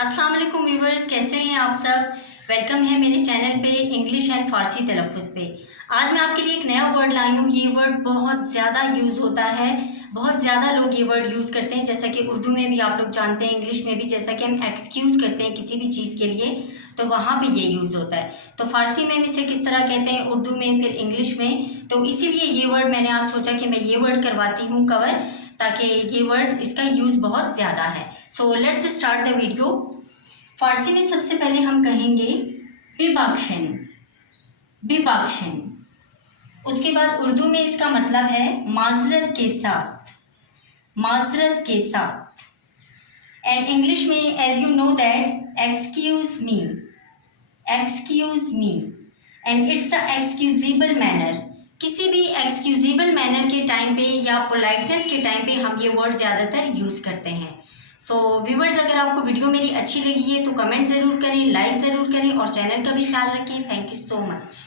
अस्सलाम वालेकुम व्यूवर्स, कैसे हैं आप सब। वेलकम है मेरे चैनल पे इंग्लिश एंड फारसी तलफ़ुज़ पे। आज मैं आपके लिए एक नया वर्ड लाई हूँ। ये वर्ड बहुत ज़्यादा यूज़ होता है, बहुत ज़्यादा लोग ये वर्ड यूज़ करते हैं। जैसा कि उर्दू में भी आप लोग जानते हैं, इंग्लिश में भी, जैसा कि हम एक्सक्यूज़ करते हैं किसी भी चीज़ के लिए तो वहाँ पे ये यूज़ होता है। तो फारसी में इसे किस तरह कहते हैं, उर्दू में, फिर इंग्लिश में। तो इसीलिए ये वर्ड मैंने आज सोचा कि मैं ये वर्ड करवाती हूँ कवर, ताकि ये वर्ड इसका यूज़ बहुत ज़्यादा है। So let's start the video. Farsi में सबसे पहले हम कहेंगे बिबख्शिन, बिबख्शिन। उसके बाद उर्दू में इसका मतलब है माजरत के साथ, माजरत के साथ। एंड इंग्लिश में as you know that excuse me, excuse me. And it's a excusable manner. किसी भी एक्सक्यूजेबल मैनर के टाइम पे या पोलाइटनेस के टाइम पे हम ये वर्ड ज़्यादातर यूज़ करते हैं। सो व्यूवर्स, अगर आपको वीडियो मेरी अच्छी लगी है तो कमेंट ज़रूर करें, लाइक ज़रूर करें और चैनल का भी ख्याल रखें। Thank you so much.